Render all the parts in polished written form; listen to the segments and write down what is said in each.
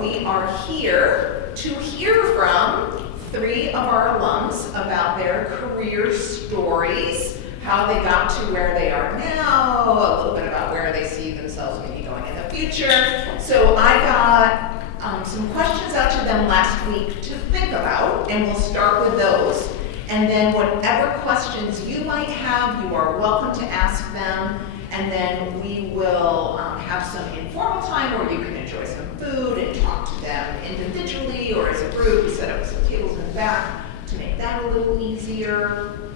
we are here to hear from 3 of our alums about their career stories, how they got to where they are now, a little bit about where they see themselves maybe going in the future. So I got some questions out to them last week to think about, and we'll start with those. And then whatever questions you might have, you are welcome to ask them. And then we will have some informal time where you can enjoy some food and talk to them individually or as a group. We set up some tables in the back to make that a little easier.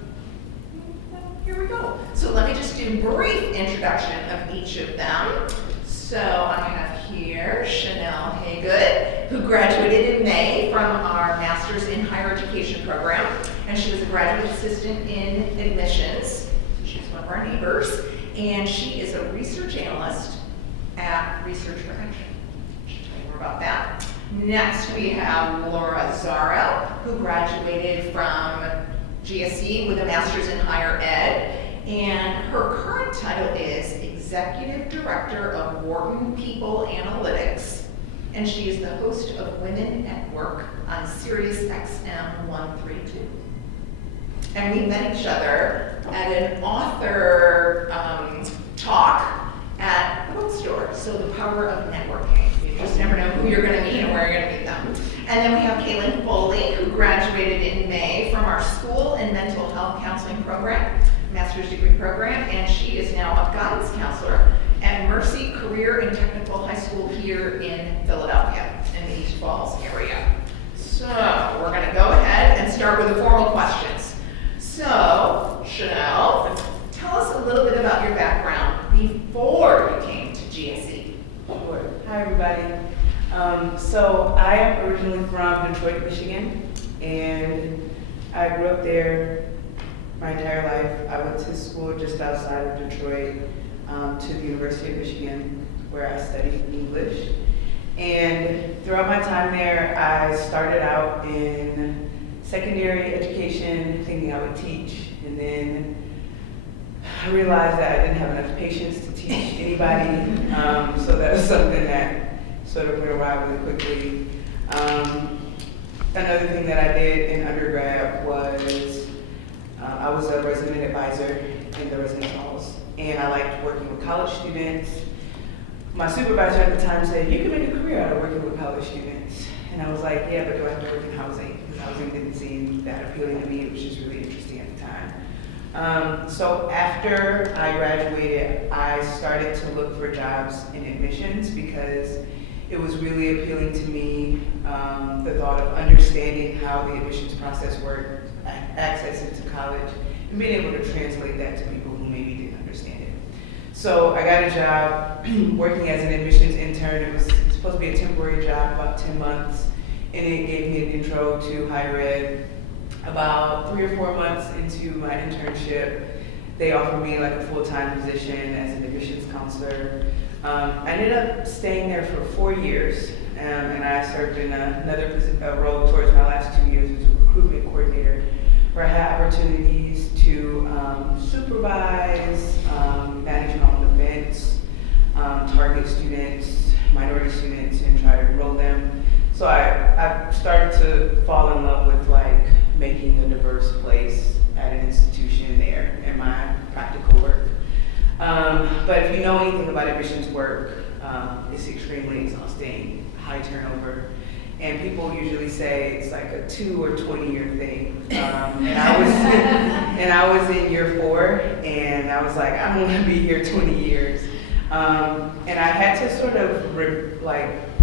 Here we go. So let me just do a brief introduction of each of them. So I have here Shanell Hagood, who graduated in May from our Master's in Higher Education program, and she was a graduate assistant in admissions. She's one of our neighbors. And she is a research analyst at Research for Action. She'll tell you more about that. Next, we have Laura Zarrow, who graduated from GSE with a master's in higher ed. And her current title is Executive Director of Wharton People Analytics. And she is the host of Women at Work on Sirius XM 132. And we met each other at an author talk at the bookstore. So the power of networking. You just never know who you're going to meet and where you're going to meet them. And then we have Foley, who graduated in May from our School and Mental Health Counseling program, master's degree program, and she is now a guidance counselor at Mercy Career and Technical High School here in Philadelphia, in the East Falls area. So we're going to go ahead and start with the formal questions. So, Shanell, tell us a little bit about your background before you came to GSE. Sure. Hi, everybody. So I am originally from Detroit, Michigan, and I grew up there my entire life. I went to school just outside of Detroit to the University of Michigan, where I studied English. And throughout my time there, I started out in secondary education, thinking I would teach, and then I realized that I didn't have enough patience to teach anybody, so that was something that sort of went awry really quickly. Another thing that I did in undergrad was I was a resident advisor in the residence halls, and I liked working with college students. My supervisor at the time said, "You can make a career out of working with college students." And I was like, "Yeah, but do I have to work in housing?" Because housing didn't seem that appealing to me. It was just really interesting at the time. So after I graduated, I started to look for jobs in admissions because it was really appealing to me, the thought of understanding how the admissions process worked, access into college, and being able to translate that to people who maybe didn't understand it. So I got a job working as an admissions intern. It was supposed to be a temporary job, about 10 months, and it gave me an intro to higher ed. About 3 or 4 months into my internship, they offered me like a full-time position as an admissions counselor. I ended up staying there for 4 years, and I served in another role towards my last 2 years as a recruitment coordinator, where I had opportunities to supervise, manage my own events, target students, minority students, and try to enroll them. So I started to fall in love with like making a diverse place at an institution there in my practical work. But if you know anything about admissions work, it's extremely exhausting, high turnover, and people usually say it's like a 2 or 20-year thing. And I was in year 4, and I was like, I don't want to be here 20 years. And I had to sort of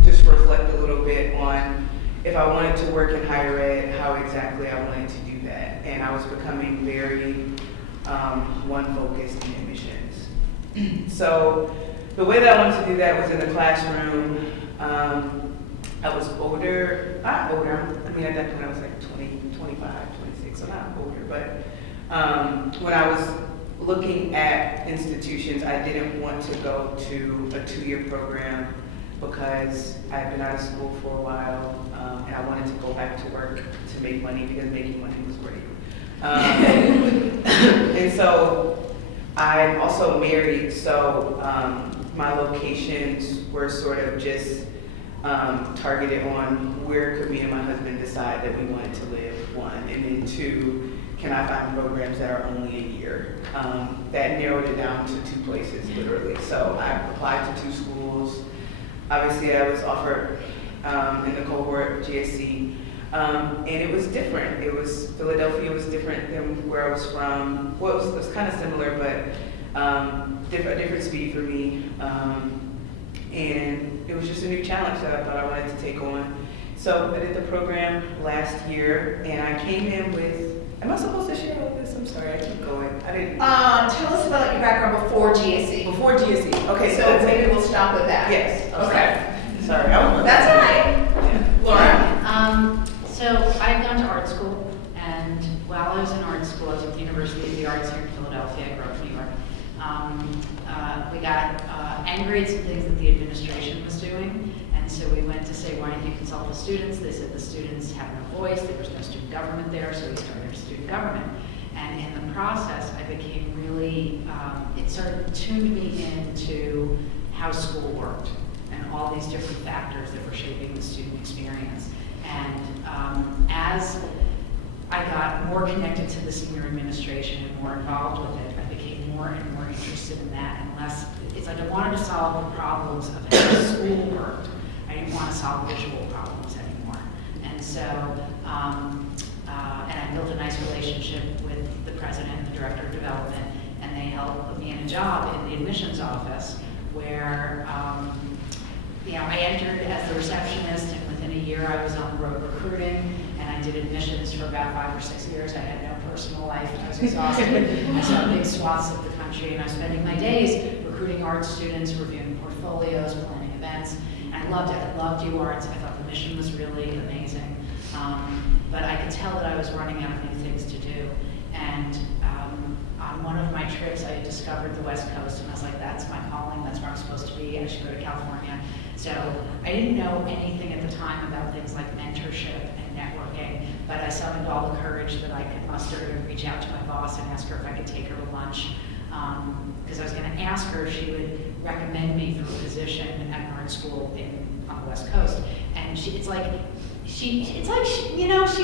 just reflect a little bit on if I wanted to work in higher ed, how exactly I wanted to do that. And I was becoming very one-focused in admissions. So the way that I wanted to do that was in the classroom. I was older, not older, I mean at that point I was like 20, 25, 26, so not older, but when I was looking at institutions, I didn't want to go to a 2-year program because I had been out of school for a while, and I wanted to go back to work to make money because making money was great. And so I'm also married, so my locations were sort of just targeted on where could me and my husband decide that we wanted to live, one, and then two, can I find programs that are only a year? That narrowed it down to 2 places, literally. So I applied to 2 schools. Obviously, I was offered in the cohort GSC, and it was different. Philadelphia was different than where I was from. Well, it was kind of similar, but a different speed for me. And it was just a new challenge that I thought I wanted to take on. So I did the program last year, and I came in with, am I supposed to share all of this? I'm sorry, I keep going. I didn't. Tell us about your background before GSE. Before GSE. Okay, So maybe we'll stop with that. Yes. Okay. Sorry. That's all right. Yeah. Laura? So I've gone to art school, and while I was in art school, I was at the University of the Arts here in Philadelphia. I grew up in New York. We got angry at some things that the administration was doing, and so we went to say, why don't you consult the students? They said the students have no voice, there was no student government there, so we started student government. And in the process, I became really, it sort of tuned me into how school worked and all these different factors that were shaping the student experience. And as I got more connected to the senior administration and more involved with it, I became more and more interested in that and less, it's like I wanted to solve the problems of how school worked. I didn't want to solve visual problems anymore. And so, and I built a nice relationship with the president and the director of development, and they helped put me in a job in the admissions office where, I entered as the receptionist, and within a year I was on the road recruiting, and I did admissions for about 5 or 6 years. I had no personal life. I was exhausted. I saw big swaths of the country, and I was spending my days recruiting art students, reviewing portfolios, planning events. And I loved it. I loved UArts. I thought the mission was really amazing. But I could tell that I was running out of new things to do. And on one of my trips, I had discovered the West Coast, and I was like, that's my calling. That's where I'm supposed to be. I should go to California. So I didn't know anything at the time about things like mentorship and networking, but I summoned all the courage that I could muster to reach out to my boss and ask her if I could take her to lunch. Because I was going to ask her if she would recommend me for a position at an art school on the West Coast. And she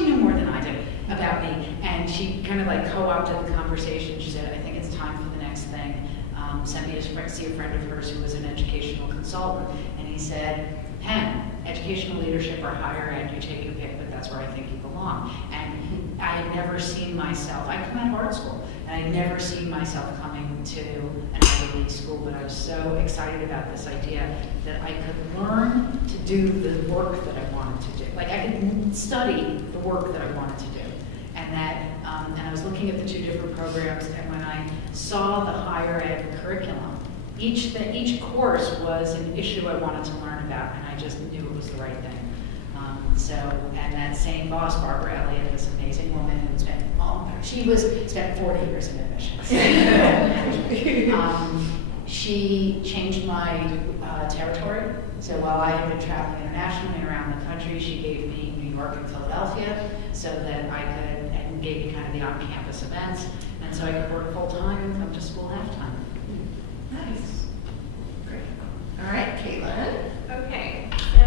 knew more than I did about me. And she kind of like co-opted the conversation. She said, I think it's time for the next thing. Sent me to see a friend of hers who was an educational consultant. And he said, Penn, educational leadership or higher ed, you take your pick, but that's where I think you belong. And I had never seen myself, I come out of art school, and I had never seen myself coming to an Ivy League school, but I was so excited about this idea that I could learn to do the work that I wanted to do. Like I could study the work that I wanted to do. And that, and I was looking at the 2 different programs, and when I saw the higher ed curriculum, each course was an issue I wanted to learn about, and I just knew it was the right thing. And that same boss, Barbara Elliott, this amazing woman who spent 40 years in admissions. She changed my territory. So while I had been traveling internationally around the country, she gave me New York and Philadelphia so that I could, and gave me kind of the on-campus events, and so I could work full-time and come to school half-time. Nice. Great. All right, Caitlin. Okay, so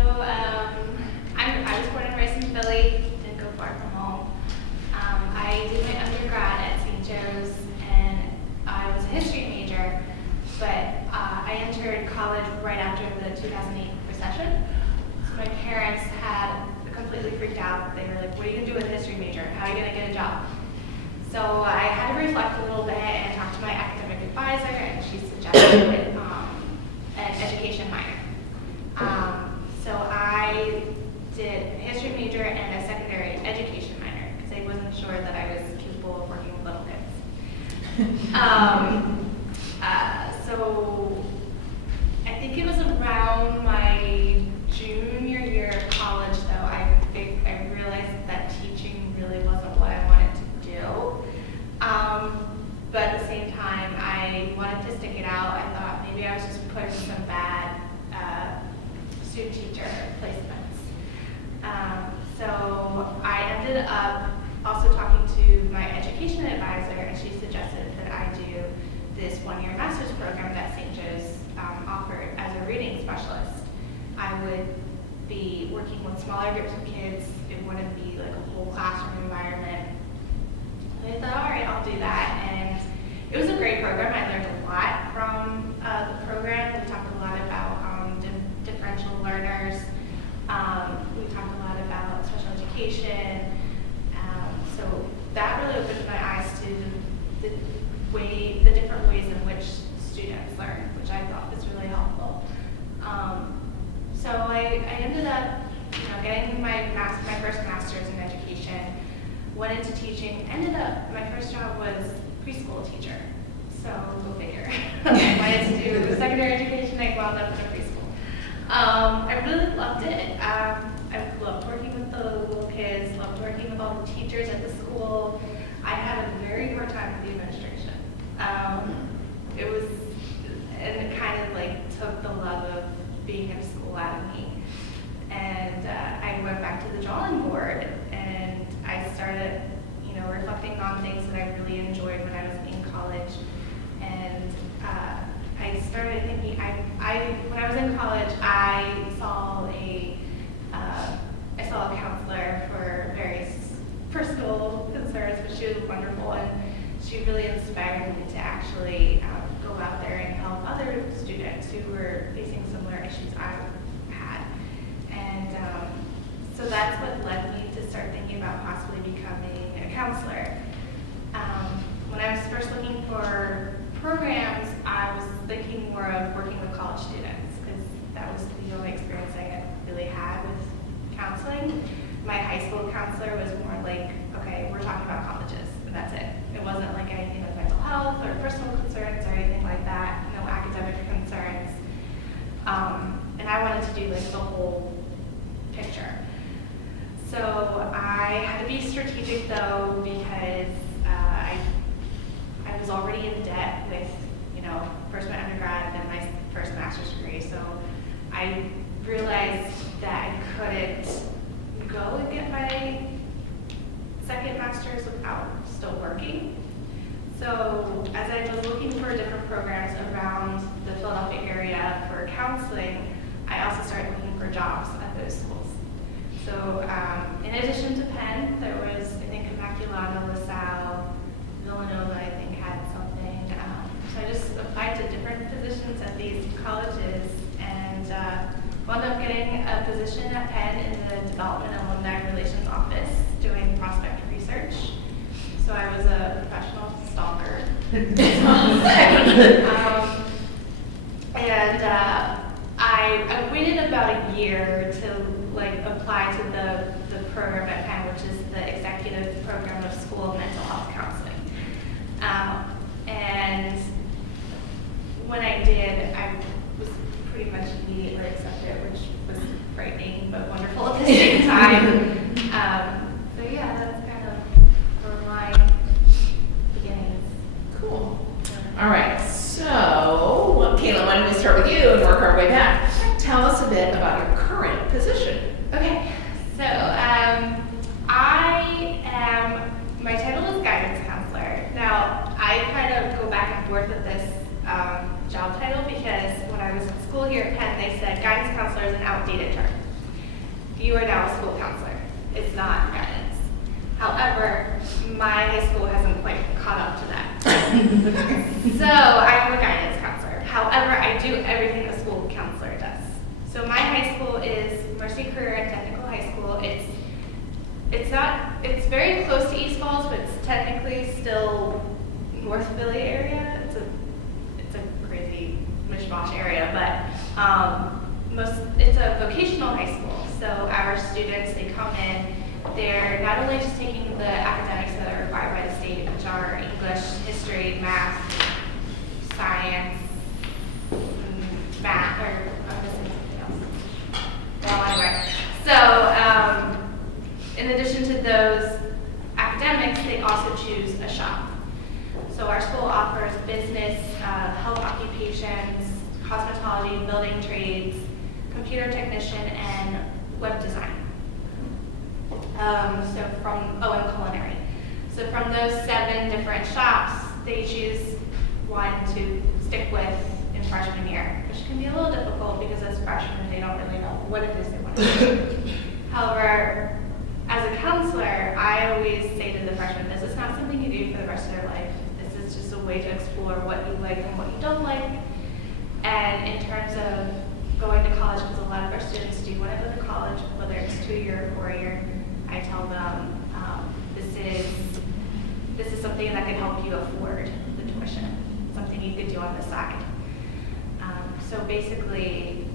I was born and raised in Philly, didn't go far from home. I did my undergrad at St. Joe's, and I was a history major, but I entered college right after the 2008 recession. So my parents had completely freaked out. They were like, what are you going to do with a history major? How are you going to get a job? So I had to reflect a little bit and talk to my academic advisor, and she suggested an education minor. So I did a history major and a secondary education minor because I wasn't sure that I was capable of working with little kids. So I think it was around my junior year of college, though, I realized that teaching really wasn't what I wanted to do. But at the same time, I wanted to stick it out. I thought maybe I was just putting some bad student teacher placements. So I ended up also talking to my education advisor, and she suggested that I do this one-year master's program that St. Joe's offered as a reading specialist. I would be working with smaller groups of kids. It wouldn't be like a whole classroom environment. So I thought, all right, I'll do that. And it was a great program. I learned a lot from the program. We talked a lot about differential learners. We talked a lot about special education. So that really opened my eyes to the different ways in which students learn, which I thought was really helpful. So I ended up, getting my first master's in education, went into teaching, my first job was preschool teacher. So go figure. I wanted to do secondary education, I wound up in a preschool. I really loved it. I loved working with the little kids, loved working with all the teachers at the school. I had a very hard time with the administration. It kind of like took the love of being in school out of me. And I went back to the drawing board and I started, reflecting on things that I really enjoyed when I was in college. And I started thinking, when I was in college, I saw a counselor for various personal concerns, but she was wonderful, and she really inspired me to actually go out there and help other students who were facing similar issues I had. And so that's what led me to start thinking about possibly becoming a counselor. When I was first looking for programs, I was thinking more of working with college students, because that was the only experience I really had with counseling. My high school counselor was more like, okay, we're talking about colleges, and that's it. It wasn't like anything with mental health or personal concerns or anything like that, no academic concerns. And I wanted to do like the whole picture. So I had to be strategic though, because I was already in debt with, first my undergrad and then my first master's degree. So I realized that I couldn't go and get my second master's without still working. So as I was looking for different programs around the Philadelphia area for counseling, I also started looking for jobs at those schools. So in addition to Penn, there was, I think, Immaculata, LaSalle, Villanova, I think, had something. So I just applied to different positions at these colleges and wound up getting a position at Penn in the Development and Alumni Relations Office doing prospect research. So I was a professional stalker. I waited about a year to apply to the program at Penn, which is the executive program of school mental health counseling. And when I did, I was pretty much immediately accepted, which was frightening but wonderful at the same time. So yeah, that's kind of where my beginnings. Cool. All right, so, Kayla, why don't we start with you and work our way back? Tell us a bit about your current position. Okay, so my title is guidance counselor. Now, I kind of go back and forth with this job title because when I was in school here at Penn, they said guidance counselor is an outdated term. You are now a school counselor. It's not guidance. However, my high school hasn't quite caught up to that. So I am a guidance counselor. However, I do everything a school counselor does. So my high school is Mercy Career and Technical High School. It's very close to East Falls, but it's technically still North Philly area. It's a crazy mishmash area, but it's a vocational high school. So our students, they come in, they're not only just taking the academics that are required by the state, which are English, history, math, science, math, or I'm missing something else. Well, anyway, so in addition to those academics, they also choose a shop. So our school offers business, health occupations, cosmetology, building trades, computer technician, and web design. And culinary. So from those 7 different shops, they choose one to stick with in freshman year, which can be a little difficult because as freshmen, they don't really know what it is they want to However, as a counselor, I always say to the freshmen, this is not something you do for the rest of your life. This is just a way to explore what you like and what you don't like. And in terms of going to college, because a lot of our students do want to go to college, whether it's 2-year or 4-year, I tell them this is something that can help you afford the tuition, something you could do on the side. So basically,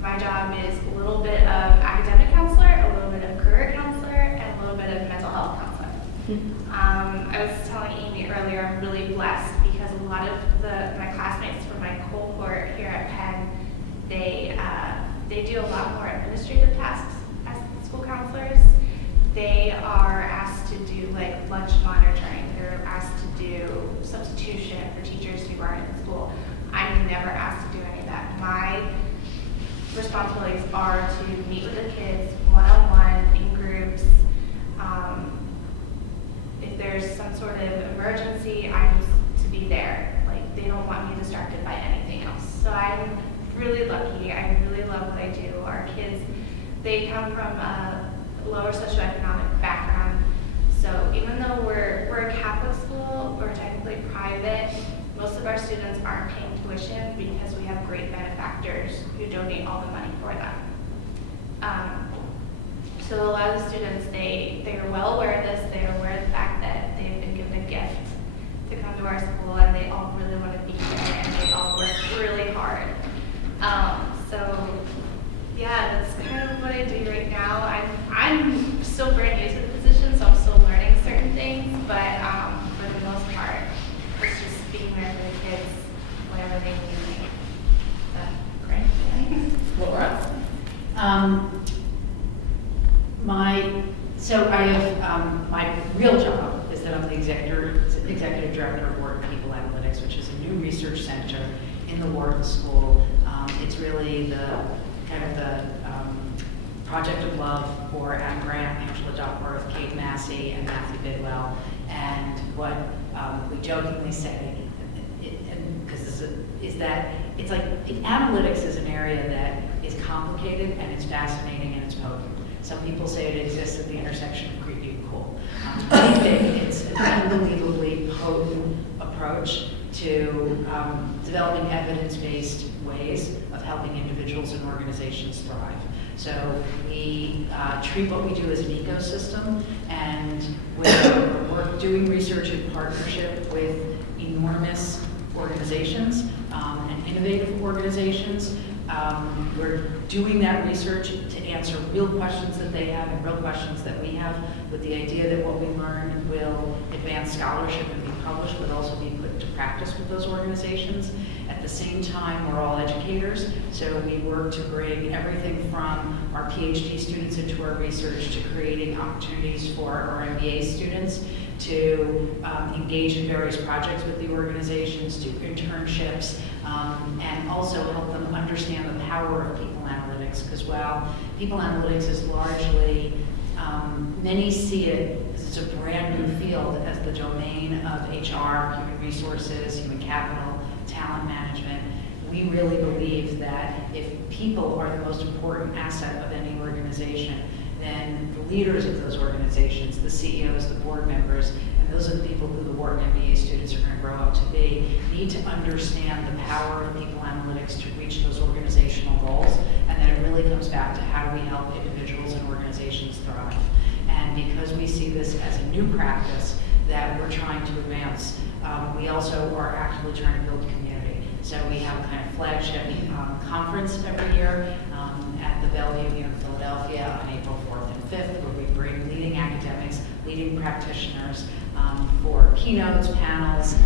my job is a little bit of academic counselor, a little bit of career counselor, and a little bit of mental health counselor. I was telling Amy earlier, I'm really blessed because a lot of my classmates from my cohort here at Penn, they do a lot more administrative tasks as school counselors. They are asked to do like lunch monitoring. They're asked to do substitution for teachers who aren't in school. I'm never asked to do any of that. My responsibilities are to meet with the kids one-on-one in groups. If there's some sort of emergency, I'm to be there. Like, they don't want me distracted by anything else. So I'm really lucky. I really love what I do. Our kids, they come from a lower socioeconomic background. So even though we're a Catholic school, we're technically private, most of our students aren't paying tuition because we have great benefactors who donate all the money for them. So a lot of the students, they are well aware of this. They are aware of the fact that they've been given a gift to come to our school, and they all really want to be here, and they all work really hard. So yeah, that's kind of what I do right now. I'm still brand new to the position, so I'm still learning certain things, but for the most part, it's just being there for the kids whenever they need me. So, great. Laura? So I have, my real job is that I'm the executive director of Wharton People Analytics, which is a new research center in the Wharton School. It's really the kind of the project of love for Adam Grant, Angela Duckworth, Kate Massey, and Matthew Bidwell. And what we jokingly say, because is that it's like analytics is an area that is complicated and it's fascinating and it's potent. Some people say it exists at the intersection of creepy and cool. I think it's an unbelievably potent approach to developing evidence-based ways of helping individuals and organizations thrive. So we treat what we do as an ecosystem, and we're doing research in partnership with enormous organizations and innovative organizations. We're doing that research to answer real questions that they have and real questions that we have, with the idea that what we learn will advance scholarship and be published, but also be put into practice with those organizations. At the same time, we're all educators, so we work to bring everything from our PhD students into our research to creating opportunities for our MBA students to engage in various projects with the organizations, do internships, and also help them understand the power of people analytics, because while people analytics is largely, many see it as it's a brand new field as the domain of HR, human resources, human capital, talent management. We really believe that if people are the most important asset of any organization, then the leaders of those organizations, the CEOs, the board members, and those are the people who the Wharton MBA students are going to grow up to be, need to understand the power of people analytics to reach those organizational goals, and then it really comes back to how do we help individuals and organizations thrive. And because we see this as a new practice that we're trying to advance, we also are actively trying to build community. So we have a kind of flagship conference every year at the Bellevue here in Philadelphia on April 4th and 5th, where we bring leading academics, leading practitioners for keynotes, panels,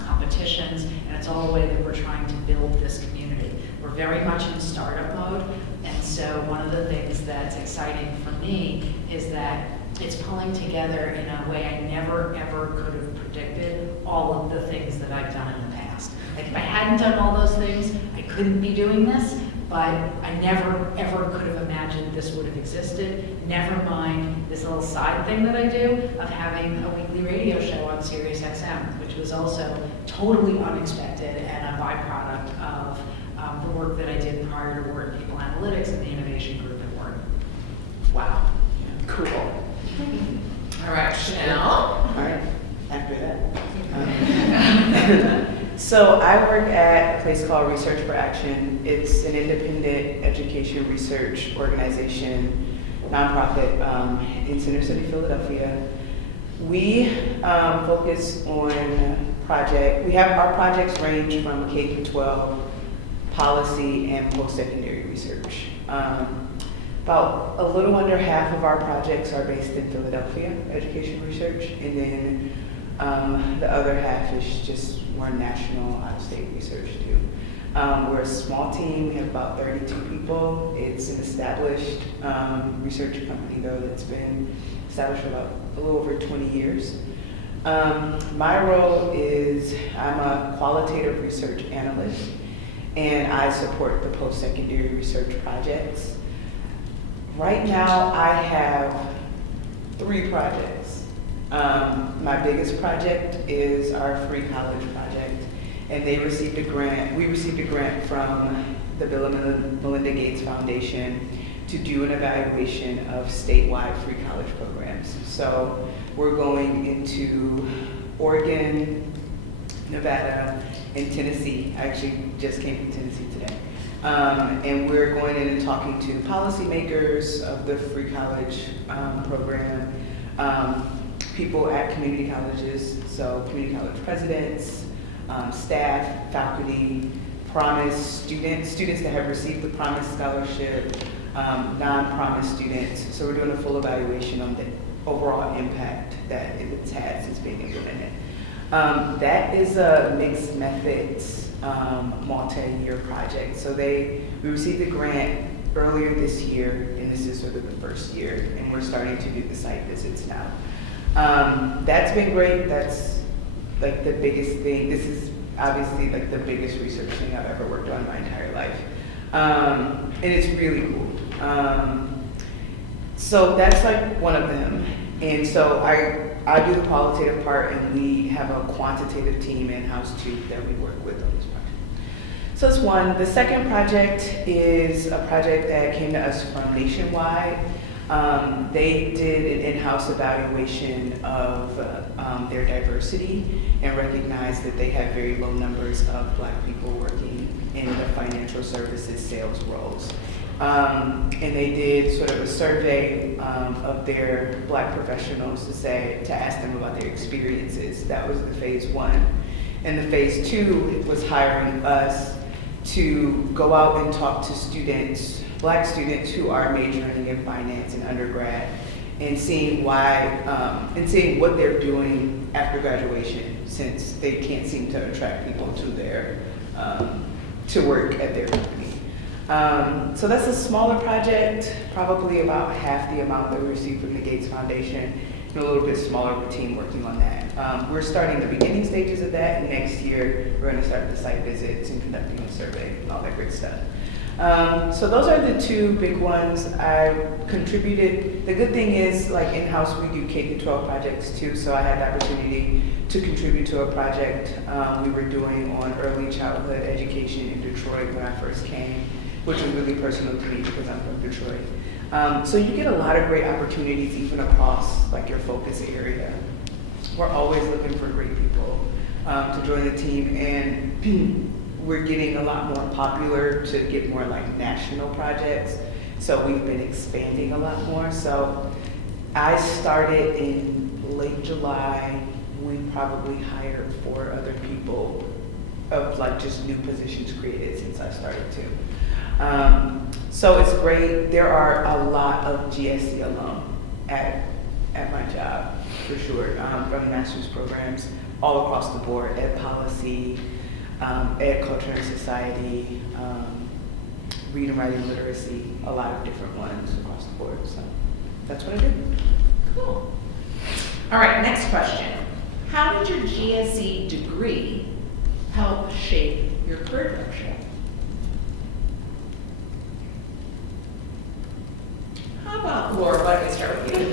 competitions, and it's all a way that we're trying to build this community. We're very much in startup mode, and so one of the things that's exciting for me is that it's pulling together in a way I never, ever could have predicted all of the things that I've done in the past. Like, if I hadn't done all those things, I couldn't be doing this, but I never, ever could have imagined this would have existed. Never mind this little side thing that I do of having a weekly radio show on Sirius XM, which was also totally unexpected and a byproduct of the work that I did prior to Wharton People Analytics and the innovation group at Wharton. Wow, cool. All right, Shanell. All right, after that. So I work at a place called Research for Action. It's an independent education research organization, nonprofit in Center City, Philadelphia. We focus on our projects range from K through 12, policy, and post-secondary research. About a little under half of our projects are based in Philadelphia, education research, and then the other half is just more national, out-of-state research too. We're a small team, we have about 32 people. It's an established research company though that's been established for about a little over 20 years. My role is I'm a qualitative research analyst and I support the post-secondary research projects. Right now I have 3 projects. My biggest project is our free college project, and we received a grant from the Bill and Melinda Gates Foundation to do an evaluation of statewide free college programs. So we're going into Oregon, Nevada, and Tennessee. I actually just came from Tennessee today. And we're going in and talking to policymakers of the free college program, people at community colleges, so community college presidents, staff, faculty, Promise students that have received the Promise Scholarship, non-Promise students. So we're doing a full evaluation on the overall impact that it's had since being implemented. That is a mixed methods multi-year project. So we received the grant earlier this year, and this is sort of the first year, and we're starting to do the site visits now. That's been great. That's like the biggest thing. This is obviously like the biggest research thing I've ever worked on in my entire life. And it's really cool. So that's like one of them. And so I do the qualitative part, and we have a quantitative team in-house too that we work with on this project. So that's one. The second project is a project that came to us from Nationwide. They did an in-house evaluation of their diversity and recognized that they have very low numbers of Black people working in the financial services sales roles. And they did sort of a survey of their Black professionals to ask them about their experiences. That was the phase 1. And the phase 2 was hiring us to go out and talk to students, Black students who are majoring in finance in undergrad, and seeing what they're doing after graduation, since they can't seem to attract people to work at their company. So that's a smaller project, probably about half the amount that we received from the Gates Foundation, and a little bit smaller of a team working on that. We're starting the beginning stages of that, and next year we're going to start the site visits and conducting a survey and all that great stuff. So those are the 2 big ones. I contributed. The good thing is, like in-house, we do K-12 projects too, so I had the opportunity to contribute to a project we were doing on early childhood education in Detroit when I first came, which was really personal to me because I'm from Detroit. So you get a lot of great opportunities even across like your focus area. We're always looking for great people to join the team, and we're getting a lot more popular to get more like national projects. So we've been expanding a lot more. So I started in late July. We probably hired 4 other people of like just new positions created since I started too. So it's great. There are a lot of GSC alum at my job, for sure, from master's programs all across the board, ed policy, ed culture and society, reading, writing, literacy, a lot of different ones across the board. So that's what I do. Cool. All right, next question. How did your GSE degree help shape your career direction? How about Laura? Why don't we start with you?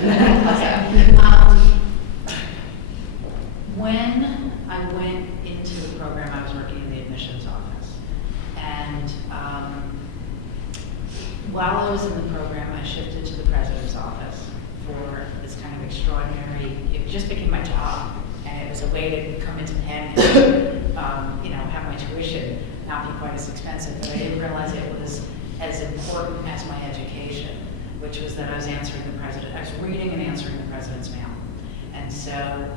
When I went into the program, I was working in the admissions office. And while I was in the program, I shifted to the president's office for this kind of extraordinary, it just became my job. And it was a way to come into Penn and, have my tuition not be quite as expensive. But I didn't realize it was as important as my education, which was that I was reading and answering the president's mail. And so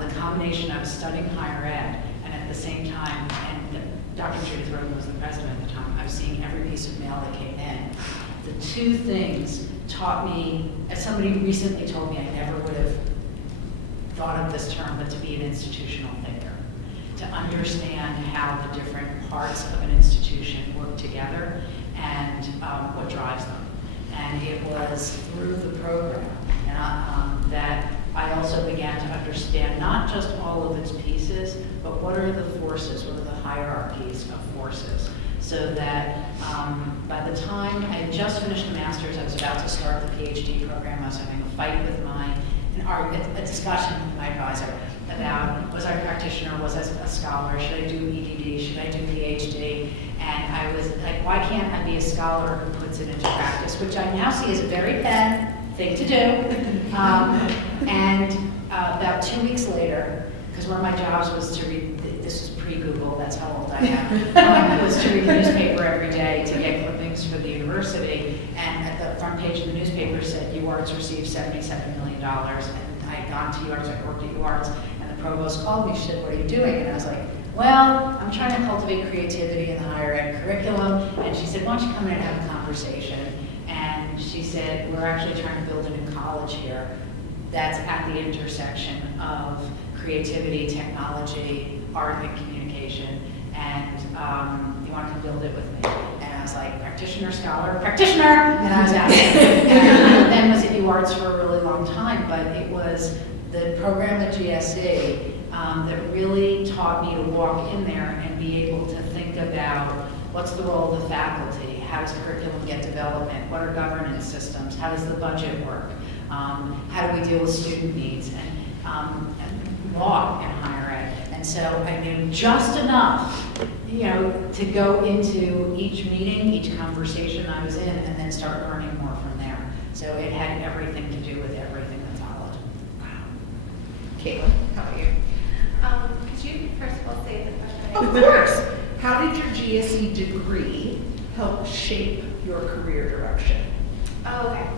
the combination, I was studying higher ed, and at the same time, and Dr. Judith Roden was the president at the time, I was seeing every piece of mail that came in. The two things taught me, as somebody recently told me, I never would have thought of this term, but to be an institutional thinker, to understand how the different parts of an institution work together and what drives them. And it was through the program that I also began to understand not just all of its pieces, but what are the forces, what are the hierarchies of forces, so that by the time I had just finished a master's, I was about to start the PhD program. I was having a fight with a discussion with my advisor about, was I a practitioner, was I a scholar, should I do EDD, should I do PhD? And I was like, why can't I be a scholar who puts it into practice, which I now see as a very Penn thing to do. About 2 weeks later, because one of my jobs was to read, this was pre-Google, that's how old I am, was to read the newspaper every day to get clippings for the university. And at the front page of the newspaper said, UArts received $77 million. And I had gone to UArts, I worked at UArts, and the provost called me, she said, what are you doing? And I was like, well, I'm trying to cultivate creativity in the higher ed curriculum. And she said, why don't you come in and have a conversation? And she said, we're actually trying to build a new college here that's at the intersection of creativity, technology, art, and communication. And you want to come build it with me? And I was like, practitioner, scholar, practitioner! And I was out. And then was at UArts for a really long time, but it was the program at GSE that really taught me to walk in there and be able to think about what's the role of the faculty, how does curriculum get development, what are governance systems, how does the budget work, how do we deal with student needs, and law in higher ed. And so I knew just enough, to go into each meeting, each conversation I was in, and then start learning more from there. So it had everything to do with everything that followed. Wow. Caitlin, how about you? Could you first of all say the question? Of course. How did your GSE degree help shape your career direction? Oh, okay.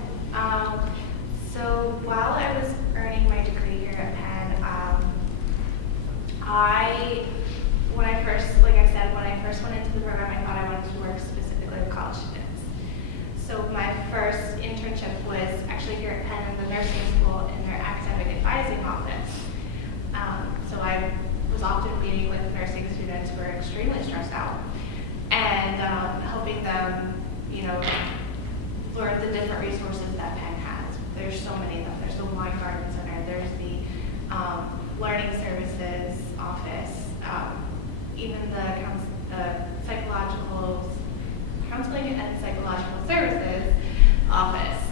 So while I was earning my degree here at Penn, when I first went into the program, I thought I wanted to work specifically with college students. So my first internship was actually here at Penn in the nursing school in their academic advising office. So I was often meeting with nursing students who were extremely stressed out and helping them, learn the different resources that Penn has. There's so many of them. There's the Wine Garden Center. There's the Learning Services Office. Even the psychological counseling and psychological services office.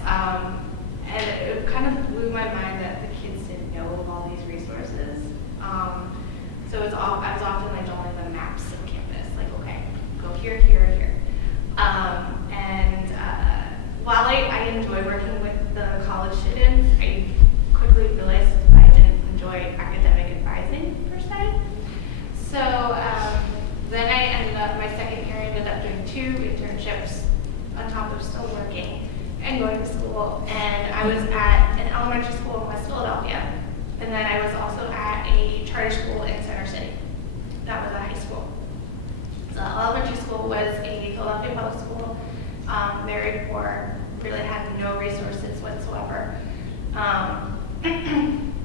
And it kind of blew my mind that the kids didn't know of all these resources. So I was often like drawing the maps of campus, like, okay, go here, here, here. While I enjoyed working with the college students, I quickly realized I didn't enjoy academic advising per se. So then I ended up, my second year, I ended up doing 2 internships on top of still working and going to school. And I was at an elementary school in West Philadelphia. And then I was also at a charter school in Center City. That was a high school. The elementary school was a Philadelphia public school, very poor, really had no resources whatsoever.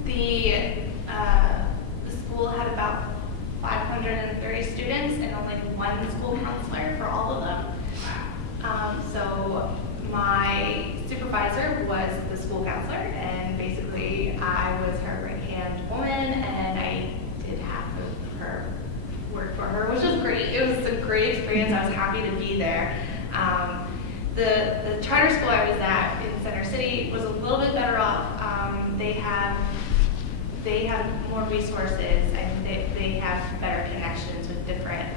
The school had about 530 students and only 1 school counselor for all of them. So my supervisor was the school counselor, and basically I was her right-hand woman, and I did half of her work for her, which was great. It was a great experience. I was happy to be there. The charter school I was at in Center City was a little bit better off. They have more resources, and they have better connections with different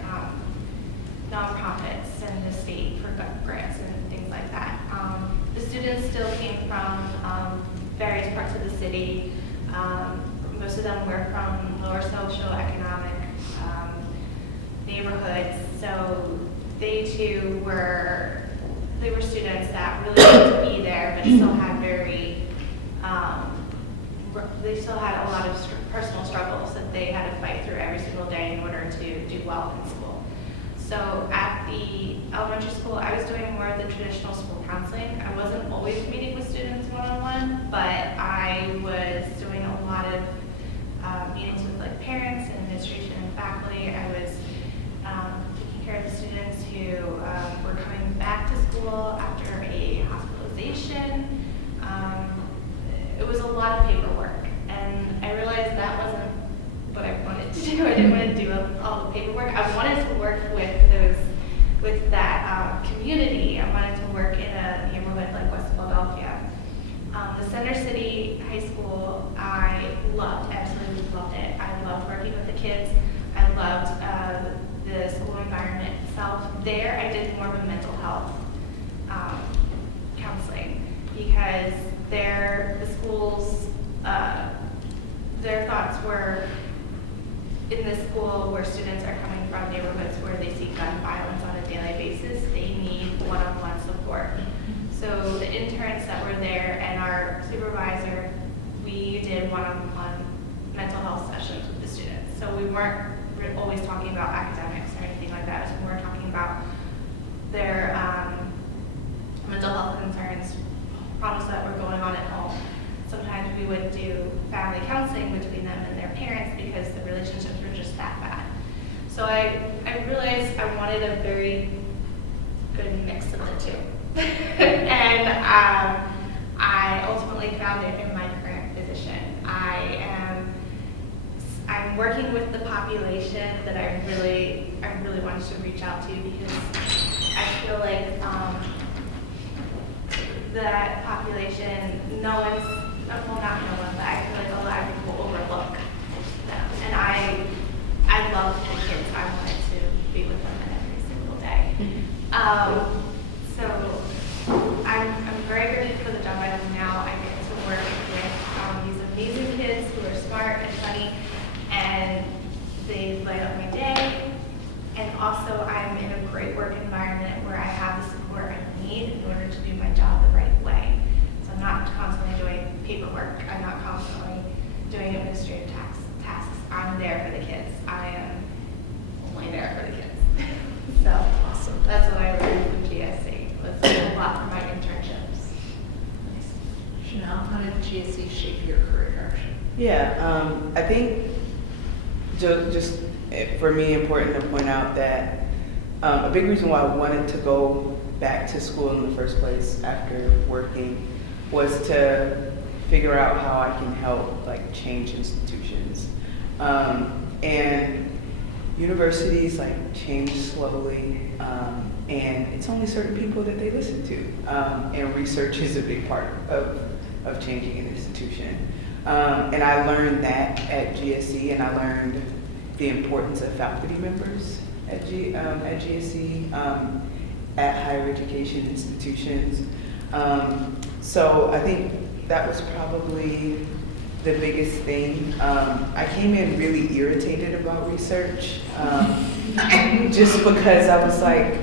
nonprofits and the state for grants and things like that. students still came from various parts of the city. Most of them were from lower socioeconomic neighborhoods, so they too were students that really wanted to be there, but still had they still had a lot of personal struggles that they had to fight through every single day in order to do well in school. So at the elementary school, I was doing more of the traditional school counseling. I wasn't always meeting with students one-on-one, but I was doing a lot of meetings with like parents and administration and faculty. I was taking care of the students who were coming back to school after a hospitalization. It was a lot of paperwork, and I realized that wasn't what I wanted to do. I didn't want to do all the paperwork. I wanted to work with that community. I wanted to work in a neighborhood like West Philadelphia. The Center City High School, I loved, absolutely loved it. I loved working with the kids. I loved the school environment itself. There, I did more of a mental health counseling because the schools, their thoughts were, in this school where students are coming from neighborhoods where they see gun violence on a daily basis, they need one-on-one support. So the interns that were there and our supervisor, we did one-on-one mental health sessions with the students. So we weren't always talking about academics or anything like that. So we were talking about their mental health concerns, problems that were going on at home. Sometimes we would do family counseling between them and their parents because the relationships were just that bad. So I realized I wanted a very good mix of the two. And I ultimately found it in my current position. I'm working with the population that I really wanted to reach out to because I feel like that population, not no one, but I feel like a lot of people overlook them. And I love the kids. I wanted to be with them every single day. So I'm very grateful for the job I do now. I get to work with these amazing kids who are smart and funny, and they light up my day. And also I'm in a great work environment where I have the support I need in order to do my job the right way. So I'm not constantly doing paperwork. I'm not constantly doing administrative tasks. I'm there for the kids. I am only there for the kids. So awesome. That's what I learned from GSC. Was a lot from my internships. Nice. Shanell, how did GSC shape your career? Yeah, I think just for me, important to point out that a big reason why I wanted to go back to school in the first place after working was to figure out how I can help like change institutions. And universities like change slowly, and it's only certain people that they listen to. And research is a big part of changing an institution. And I learned that at GSC, and I learned the importance of faculty members at GSC, at higher education institutions. So I think that was probably the biggest thing. I came in really irritated about research, just because I was like,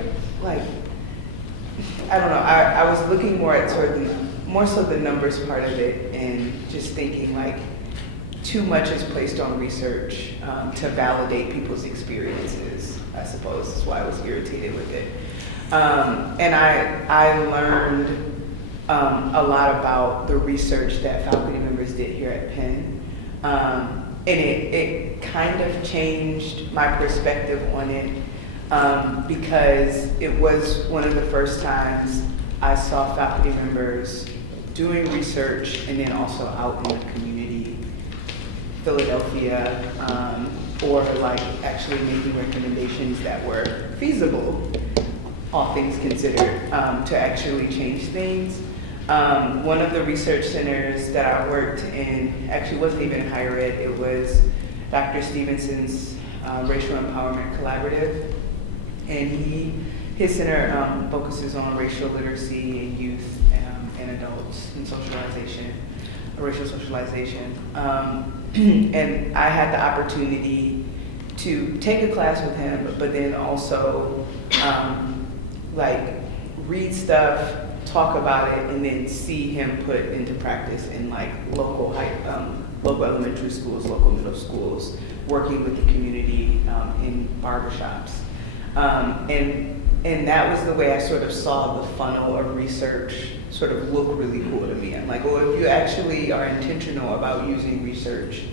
I don't know, I was looking more at more so the numbers part of it, and just thinking like too much is placed on research to validate people's experiences, I suppose is why I was irritated with it. And I learned a lot about the research that faculty members did here at Penn. And it kind of changed my perspective on it, because it was one of the first times I saw faculty members doing research and then also out in the community, Philadelphia, or like actually making recommendations that were feasible, all things considered, to actually change things. One of the research centers that I worked in actually wasn't even higher ed. It was Dr. Stevenson's Racial Empowerment Collaborative, and he his center focuses on racial literacy in youth and adults and socialization, racial socialization. And I had the opportunity to take a class with him, but then also like read stuff, talk about it, and then see him put into practice in like local elementary schools, local middle schools, working with the community in barbershops. And that was the way I sort of saw the funnel of research sort of look really cool to me. I'm like, well, if you actually are intentional about using research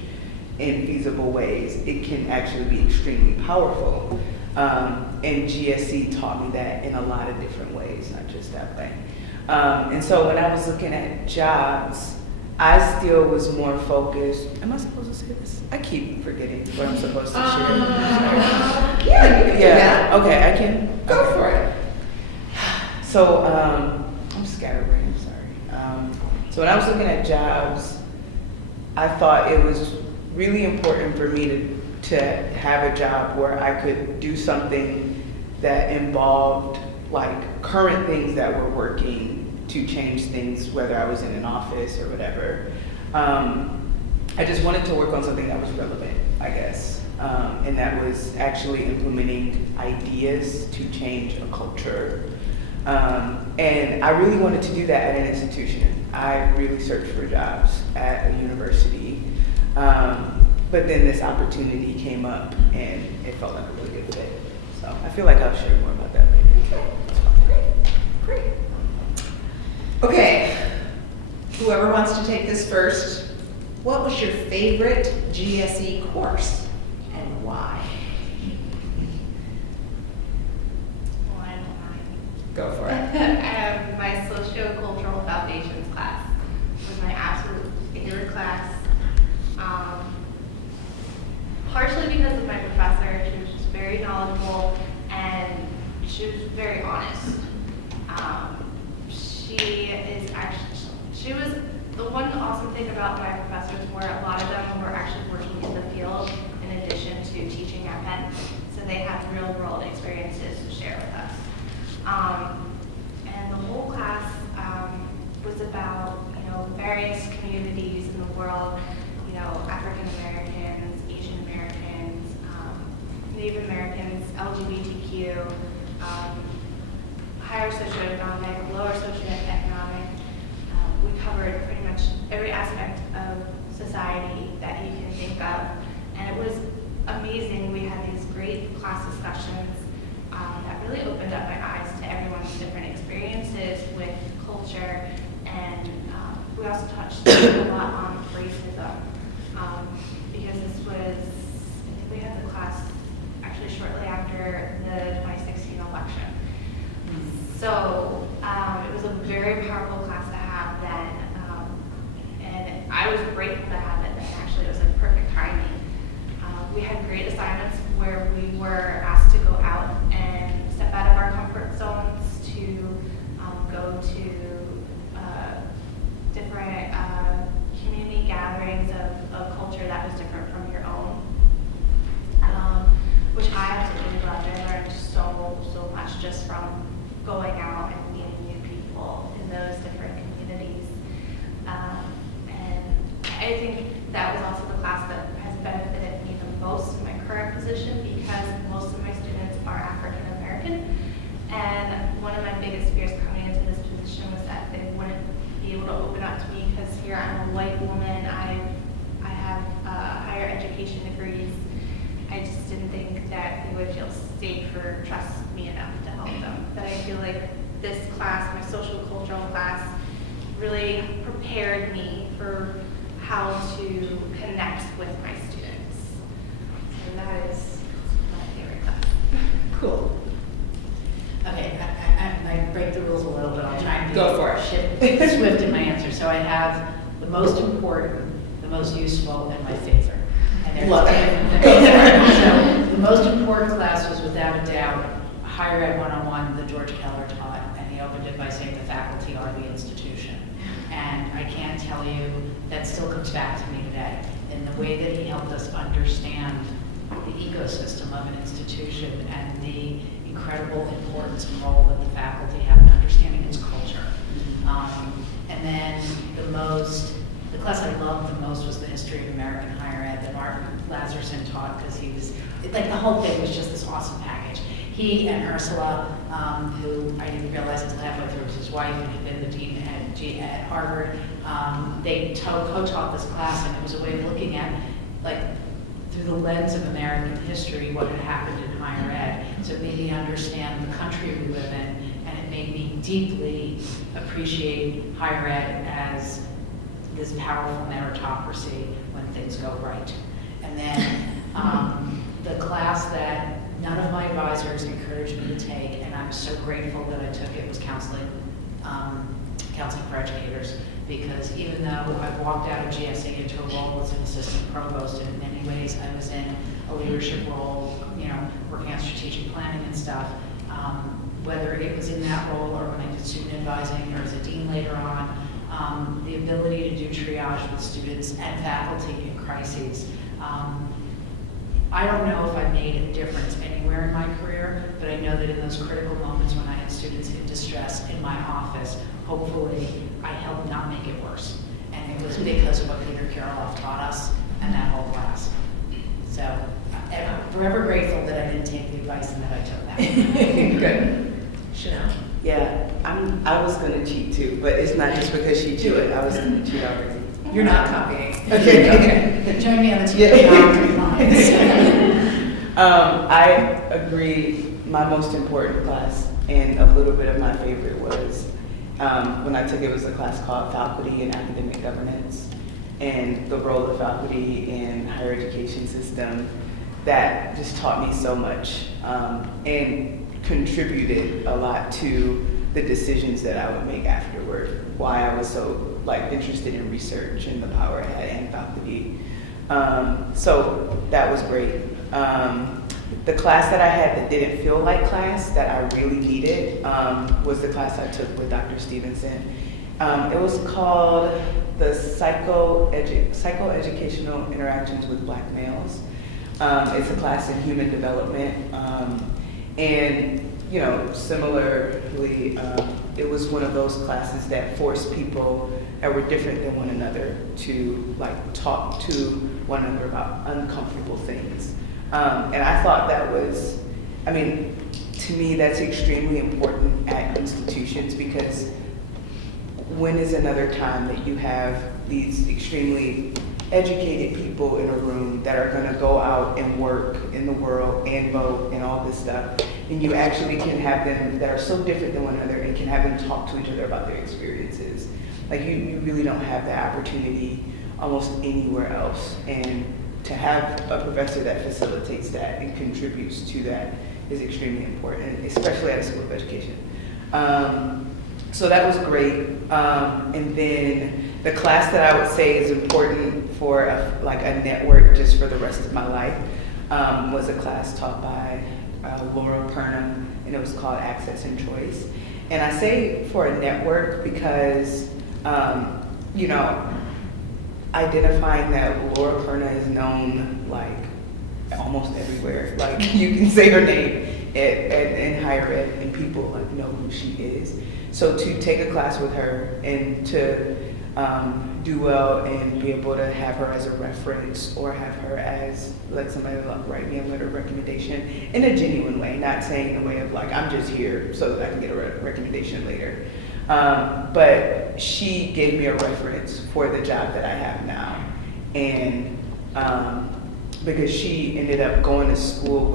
in feasible ways, it can actually be extremely powerful. And GSC taught me that in a lot of different ways, not just that way. And so when I was looking at jobs, I still was more focused. Am I supposed to say this? I keep forgetting what I'm supposed to share. Yeah, you can do that. Okay, I can. Go Okay. for it. So I'm scatterbrained, sorry. So when I was looking at jobs, I thought it was really important for me to have a job where I could do something that involved like current things that were working to change things, whether I was in an office or whatever. I just wanted to work on something that was relevant, I guess. And that was actually implementing ideas to change a culture. And I really wanted to do that at an institution. I really searched for jobs at a university. But then this opportunity came up and it felt like a really good fit. So I feel like I'll share more about that later. Great. Okay, whoever wants to take this first, what was your favorite GSE course and why? Well, I don't mind. Go for it. My sociocultural foundations class was my absolute favorite class. Partially because of my professor, she was just very knowledgeable and she was very honest. She was, the one awesome thing about my professors were a lot of them were actually working in the field in addition to teaching at Penn. So they had real world experiences to share with us. And the whole class was about, various communities in the world, African Americans, Asian Americans, Native Americans, LGBTQ, higher socioeconomic, lower socioeconomic. We covered pretty much every aspect of society that you can think of. And it was amazing. We had these great class discussions that really opened up my eyes to everyone's different experiences with culture. And we also touched a lot on racism because this was, I think we had the class actually shortly after the 2016 election. So it was a very powerful class to have then, and I was grateful to have it then. Actually, it was like perfect timing. We had great assignments where we were asked to go out and step out of our comfort zones to go to different community gatherings of culture that was different from your own, which I absolutely loved. I learned so much just from going out and meeting new people in those different communities. And I think that was also the class that has benefited me the most in my current position because most of my students are African American. And one of my biggest fears coming into this position was that they wouldn't be able to open up to me because here I'm a white woman, I have higher education degrees. I just didn't think that they would feel safe or trust me enough to help them. But I feel like this class, my social cultural class, really prepared me for how to connect with my students. And that is my favorite class. Cool. Okay, I might break the rules a little bit. I'll try and Go for it. swift in my answer. So I have the most important, the most useful, and my favorite. And Love it. So the most important class was without a doubt Higher Ed 101 that George Keller taught, and he opened it by saying the faculty are the institution. And I can't tell you, that still comes back to me today. In the way that he helped us understand the ecosystem of an institution and the incredible importance and role that the faculty have in understanding its culture. And then the class I loved the most was the history of American higher ed that Martin Lazarson taught, because he was, like, the whole thing was just this awesome package. He and Ursula, who I didn't realize until halfway through was his wife and had been the dean at Harvard, they co-taught this class, and it was a way of looking at, like, through the lens of American history, what had happened in higher ed. So it made me understand the country we live in, and it made me deeply appreciate higher ed as this powerful meritocracy when things go right. And then the class that none of my advisors encouraged me to take, and I'm so grateful that I took it, was counseling for educators. Because even though I've walked out of GSE into a role as an assistant provost, and in many ways I was in a leadership role, working on strategic planning and stuff, whether it was in that role or when I did student advising or as a dean later on, the ability to do triage with students and faculty in crises. I don't know if I made a difference anywhere in my career, but I know that in those critical moments when I had students in distress in my office, hopefully I helped not make it worse. And it was because of what Peter Kirilov taught us and that whole class. So I'm forever grateful that I didn't take the advice and that I took that. Good. Shanell? Yeah, I was gonna cheat too, but it's not just because she cheated. I was gonna cheat already. You're not copying. Okay. Join me on the team. I agree. My most important class, and a little bit of my favorite, was when I took it was a class called Faculty and Academic Governance, and the role of faculty in higher education system. That just taught me so much and contributed a lot to the decisions that I would make afterward. Why I was so interested in research and the power it had and faculty. So that was great. The class that I had that didn't feel like class that I really needed was the class I took with Dr. Stevenson. It was called the Psychoeducational Interactions with Black Males. It's a class in human development. And similarly, it was one of those classes that forced people that were different than one another to talk to one another about uncomfortable things. And I thought that was, to me, that's extremely important at institutions, because when is another time that you have these extremely educated people in a room that are going to go out and work in the world and vote and all this stuff, and you actually can have them that are so different than one another and can have them talk to each other about their experiences. You really don't have that opportunity almost anywhere else. And to have a professor that facilitates that and contributes to that is extremely important, especially at a school of education. So that was great. And then the class that I would say is important for a network just for the rest of my life was a class taught by Laura Perna, and it was called Access and Choice. And I say for a network because, identifying that Laura Perna is known almost everywhere. You can say her name in higher ed and people know who she is. So to take a class with her and to do well and be able to have her as a reference or have her as somebody write me a letter of recommendation in a genuine way, not saying in a way of I'm just here so that I can get a recommendation later. But she gave me a reference for the job that I have now. And because she ended up going to school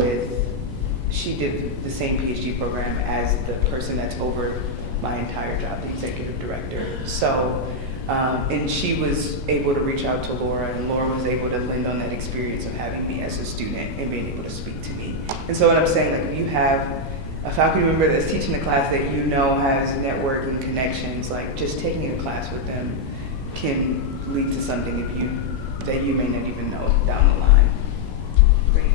she did the same PhD program as the person that's over my entire job, the executive director. So, and she was able to reach out to Laura, and Laura was able to lend on that experience of having me as a student and being able to speak to me. And so what I'm saying, if you have a faculty member that's teaching a class that has networking connections, just taking a class with them can lead to something that you may not even know down the line. Great.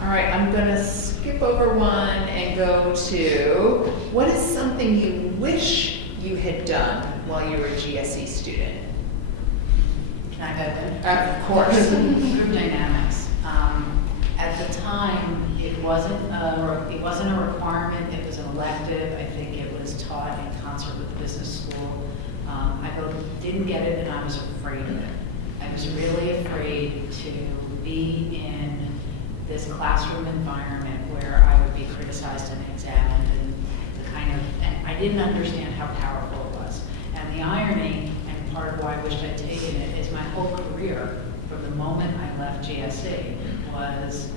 All right, I'm gonna skip over one and go to, what is something you wish you had done while you were a GSE student? Can I go then? Of course. Group dynamics. At the time, it it wasn't a requirement, it was an elective. I think it was taught in concert with the business school. I both didn't get it and I was afraid of it. I was really afraid to be in this classroom environment where I would be criticized and examined and I didn't understand how powerful it was. And the irony, and part of why I wished I'd taken it, is my whole career from the moment I left GSE was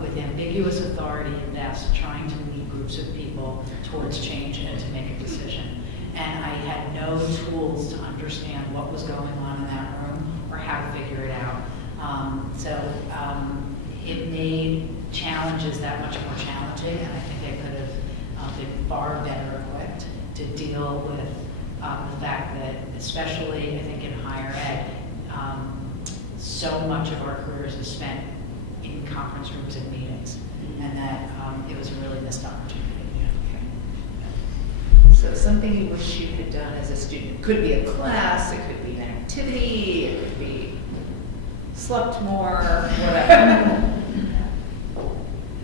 with ambiguous authority and desks trying to lead groups of people towards change and to make a decision. And I had no tools to understand what was going on in that room or how to figure it out. It made challenges that much more challenging, and I think I could have been far better equipped to deal with the fact that, especially I think in higher ed, so much of our careers is spent in conference rooms and meetings, and that it was a really missed opportunity. So something you wish you had done as a student. Could be a class, it could be an activity, it could be slept more, whatever. I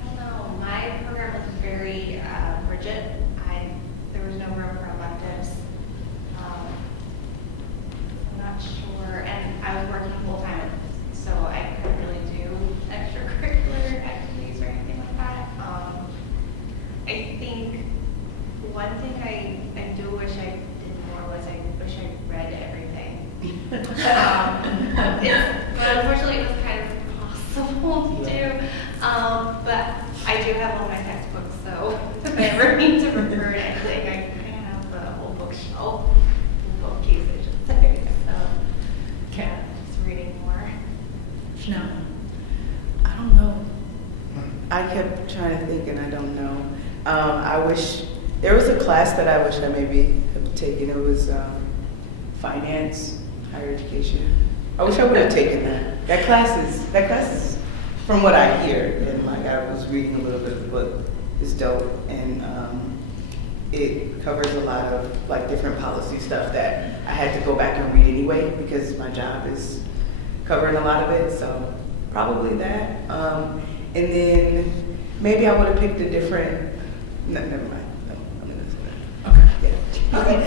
don't know. My program was very rigid. There was no room for electives. I'm not sure, and I was working full time, so I couldn't really do extracurricular activities or anything like that. I think one thing I do wish I did more was I wish I read everything. But unfortunately it was kind of impossible to do. But I do have all my textbooks, so if I ever need to refer to anything, I kind of have the whole bookshelf, bookcase, I should say. So, Okay. just reading more. No. I don't know. I kept trying to think and I don't know. I wish, there was a class that I wish I maybe had taken. It was finance, higher education. I wish I would have taken that. That class is, from what I hear, and like I was reading a little bit of the book, is dope. And it covers a lot of like different policy stuff that I had to go back and read anyway because my job is covering a lot of it. So probably that. And then maybe I would have picked a different, no, never mind. No, I'm gonna say that. Okay. Yeah. Okay.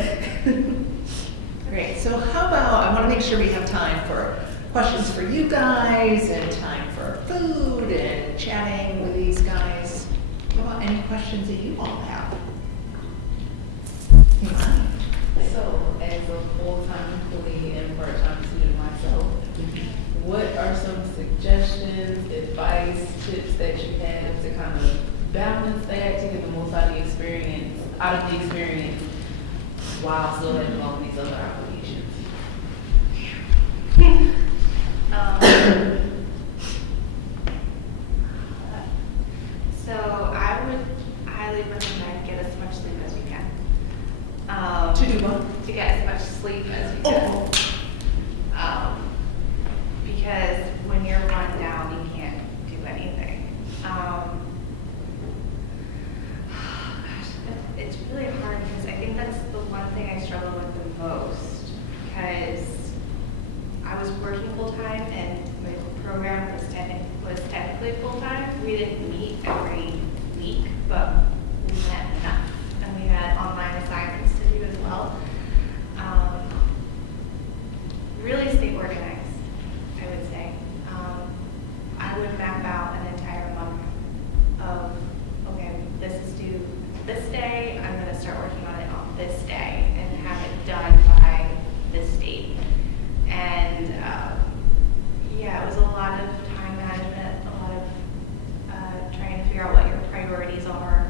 Great. So how about, I want to make sure we have time for questions for you guys and time for food and chatting with these guys. How about any questions that you all have? Iman? So, as a full-time employee and part-time student myself, what are some suggestions, advice, tips that you have to kind of balance that, to get the most out of the experience, while still having all these other obligations? So I would highly recommend get as much sleep as you can. To do what? To get as much sleep as you can. Because when you're run down, you can't do anything. Gosh, it's really hard because I think that's the one thing I struggle with the most. Because I was working full time and my program was technically full time. We didn't meet every week, but we met enough, and we had online assignments to do as well. Really stay organized, I would say. I would map out an entire month of, okay, this is due this day, I'm going to start working on it on this day, and have it done by this date. And yeah, it was a lot of time management, a lot of trying to figure out what your priorities are.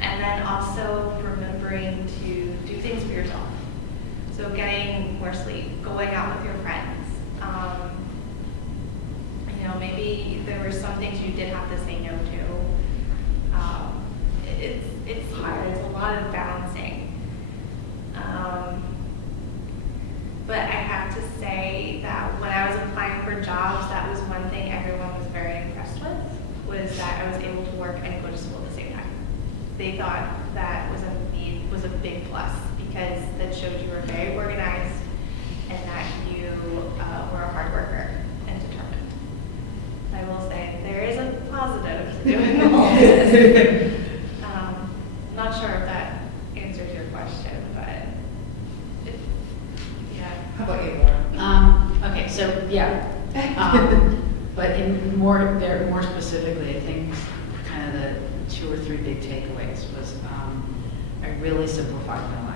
And then also remembering to do things for yourself. So getting more sleep, going out with your friends. You know, maybe there were some things you did have to say no to. It's hard, it's a lot of balancing. But I have to say that when I was applying for jobs, that was one thing everyone was very impressed with, was that I was able to work and go to school at the same time. They thought that was a big plus, because that showed you were very organized and that you were a hard worker and determined. I will say there is a positive Yes. Not sure if that answered your question, but yeah. How about you, Laura? Okay, so, yeah. But in more specifically, I think kind of the 2 or 3 big takeaways was, I really simplified my life.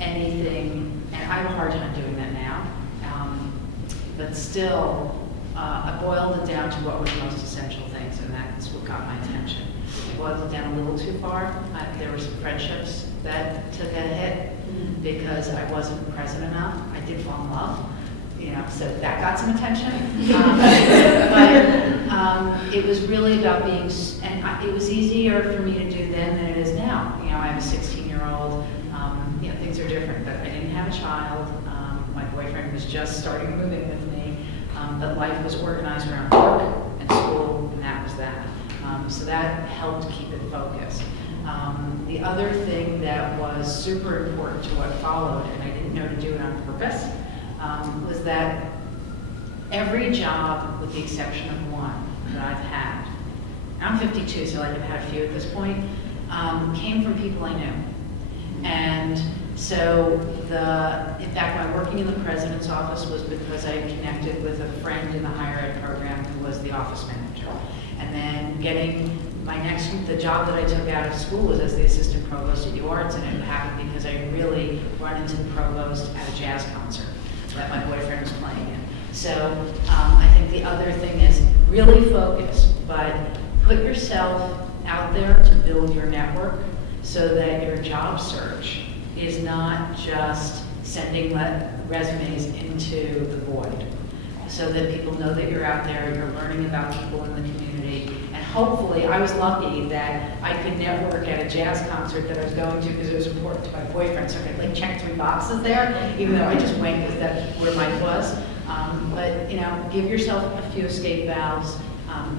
Anything, and I have a hard time doing that now, but still, I boiled it down to what were the most essential things, and that's what got my attention. I boiled it down a little too far. There were some friendships that took a hit because I wasn't present enough. I did fall in love, so that got some attention. But it was really about being, it was easier for me to do then than it is now. I have a 16-year-old. Things are different, but I didn't have a child. My boyfriend was just starting to move in with me, but life was organized around work and school, and that was that. So that helped keep it focused. The other thing that was super important to what followed, and I didn't know to do it on purpose, was that every job, with the exception of one that I've had, I'm 52, so I've had a few at this point, came from people I knew. And so in fact, my working in the president's office was because I had connected with a friend in the higher ed program who was the office manager. And then getting the job that I took out of school was as the assistant provost at Wharton, and it happened because I really run into the provost at a jazz concert that my boyfriend was playing in. So I think the other thing is really focus, but put yourself out there to build your network so that your job search is not just sending resumes into the void, so that people know that you're out there, you're learning about people in the community, and hopefully, I was lucky that I could network at a jazz concert that I was going to because it was important to my boyfriend, so I could check 3 boxes there, even though I just went because that's where mine was. But give yourself a few escape valves,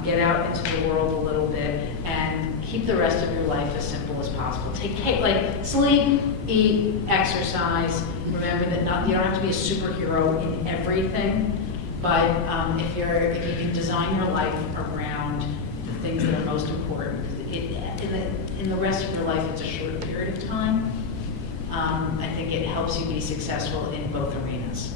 get out into the world a little bit, and keep the rest of your life as simple as possible. Sleep, eat, exercise. Remember that you don't have to be a superhero in everything, but if you can design your life around the things that are most important, in the rest of your life, it's a short period of time. I think it helps you be successful in both arenas.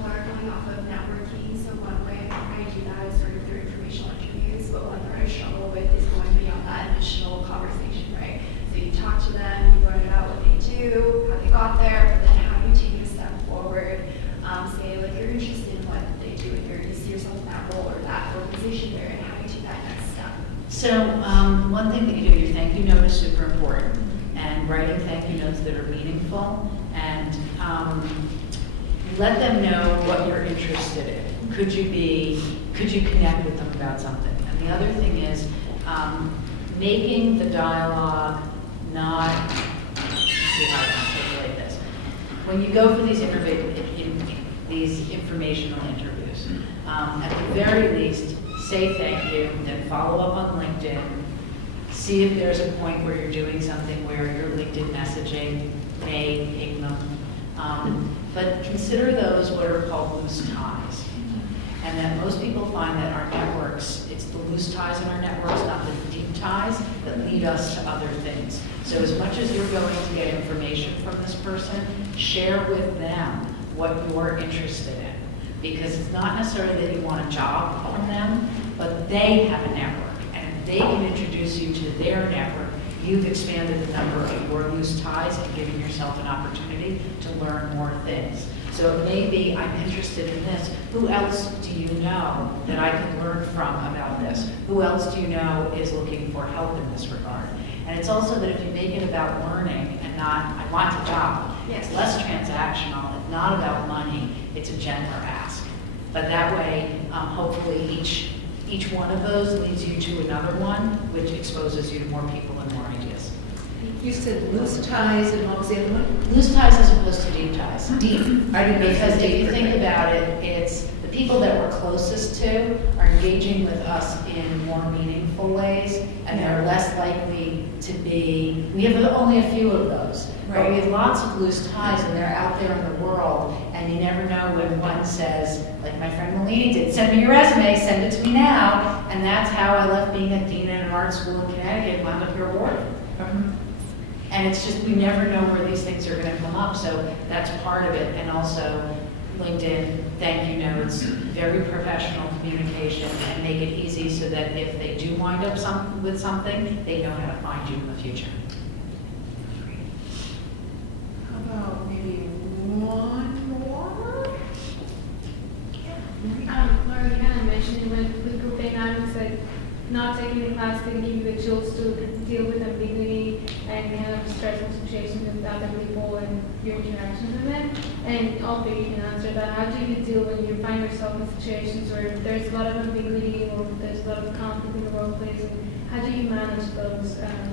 Laura, going off of networking, so one way I do that is sort of through informational interviews, but one that I struggle with is going beyond that initial conversation, right? So you talk to them, you learn about what they do, how they got there, but then how do you take a step forward? Say, you're interested in what they do, and you see yourself in that role or that organization there, and how do you take that next step? So one thing that you do, your thank you note is super important, and writing thank you notes that are meaningful, and let them know what you're interested in. Could you connect with them about something? And the other thing is making the dialogue not, let's see how I articulate this. When you go for these informational interviews, at the very least, say thank you, then follow up on LinkedIn, see if there's a point where you're doing something where your LinkedIn messaging may ping them. But consider those what are called loose ties. And that most people find that our networks, it's the loose ties in our networks, not the deep ties, that lead us to other things. So as much as you're going to get information from this person, share with them what you're interested in. Because it's not necessarily that you want a job from them, but they have a network. And if they can introduce you to their network, you've expanded the number of your loose ties and given yourself an opportunity to learn more things. So it may be, I'm interested in this. Who else do you know that I could learn from about this? Who else do you know is looking for help in this regard? And it's also that if you make it about learning and not, I want a job, it's less transactional, it's not about money, it's a gentler ask. But that way, hopefully each one of those leads you to another one, which exposes you to more people and more ideas. You said loose ties, and what was the other one? Loose ties as opposed to deep ties. Deep. I didn't know Because it was if you deeper, think but- about it, it's the people that we're closest to are engaging with us in more meaningful ways, and they're less likely to be, we have only a few of those, Right, we have lots of loose ties and they're out there in the world, and you never know when one says, like my friend Melanie did, send me your resume, send it to me now, and that's how I left being a dean at an art school in Connecticut, wound up here at Wharton. And it's just, we never know where these things are gonna come up, so that's part of it, and also LinkedIn, thank you notes, very professional communication, and make it easy so that if they do wind up with something, they know how to find you in the future. How about maybe one more? Laura, you kind of mentioned with group dynamics, like not taking the class can give you the tools to deal with ambiguity and kind of stressful situations with other people and your interactions with them. And also you can answer that. How do you deal when you find yourself in situations where there's a lot of ambiguity or there's a lot of conflict in the workplace? And how do you manage those situations?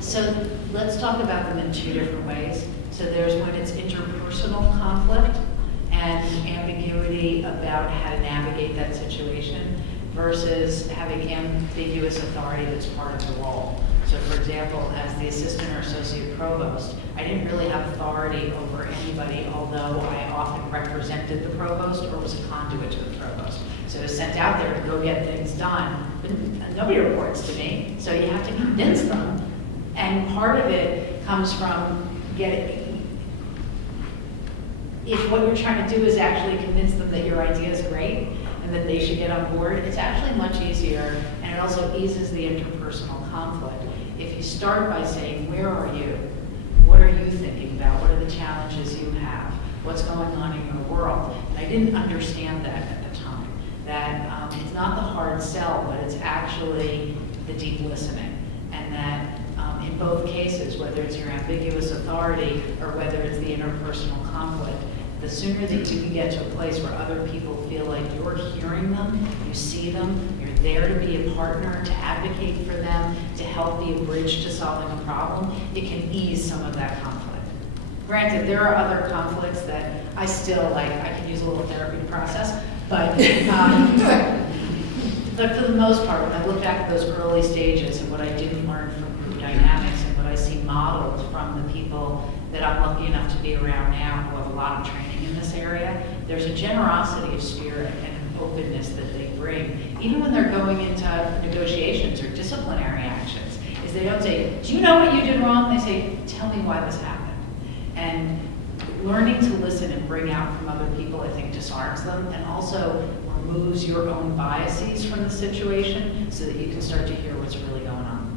So let's talk about them in two different ways. So there's when it's interpersonal conflict and ambiguity about how to navigate that situation versus having ambiguous authority that's part of the role. So for example, as the assistant or associate provost, I didn't really have authority over anybody, although I often represented the provost or was a conduit to the provost. So I was sent out there to go get things done, but nobody reports to me, so you have to convince them. And part of it comes from if what you're trying to do is actually convince them that your idea is great and that they should get on board, it's actually much easier, and it also eases the interpersonal conflict. If you start by saying, where are you? What are you thinking about? What are the challenges you have? What's going on in your world? And I didn't understand that at the time, that it's not the hard sell, but it's actually the deep listening. And that in both cases, whether it's your ambiguous authority or whether it's the interpersonal conflict, the sooner that you can get to a place where other people feel like you're hearing them, you see them, you're there to be a partner, to advocate for them, to help be a bridge to solving a problem, it can ease some of that conflict. Granted, there are other conflicts that I still like, I can use a little therapy to process, but for the most part, when I look back at those early stages and what I didn't learn from group dynamics and what I see modeled from the people that I'm lucky enough to be around now who have a lot of training in this area, there's a generosity of spirit and an openness that they bring, even when they're going into negotiations or disciplinary actions, is they don't say, do you know what you did wrong? They say, tell me why this happened. And learning to listen and bring out from other people, I think, disarms them and also removes your own biases from the situation so that you can start to hear what's really going on.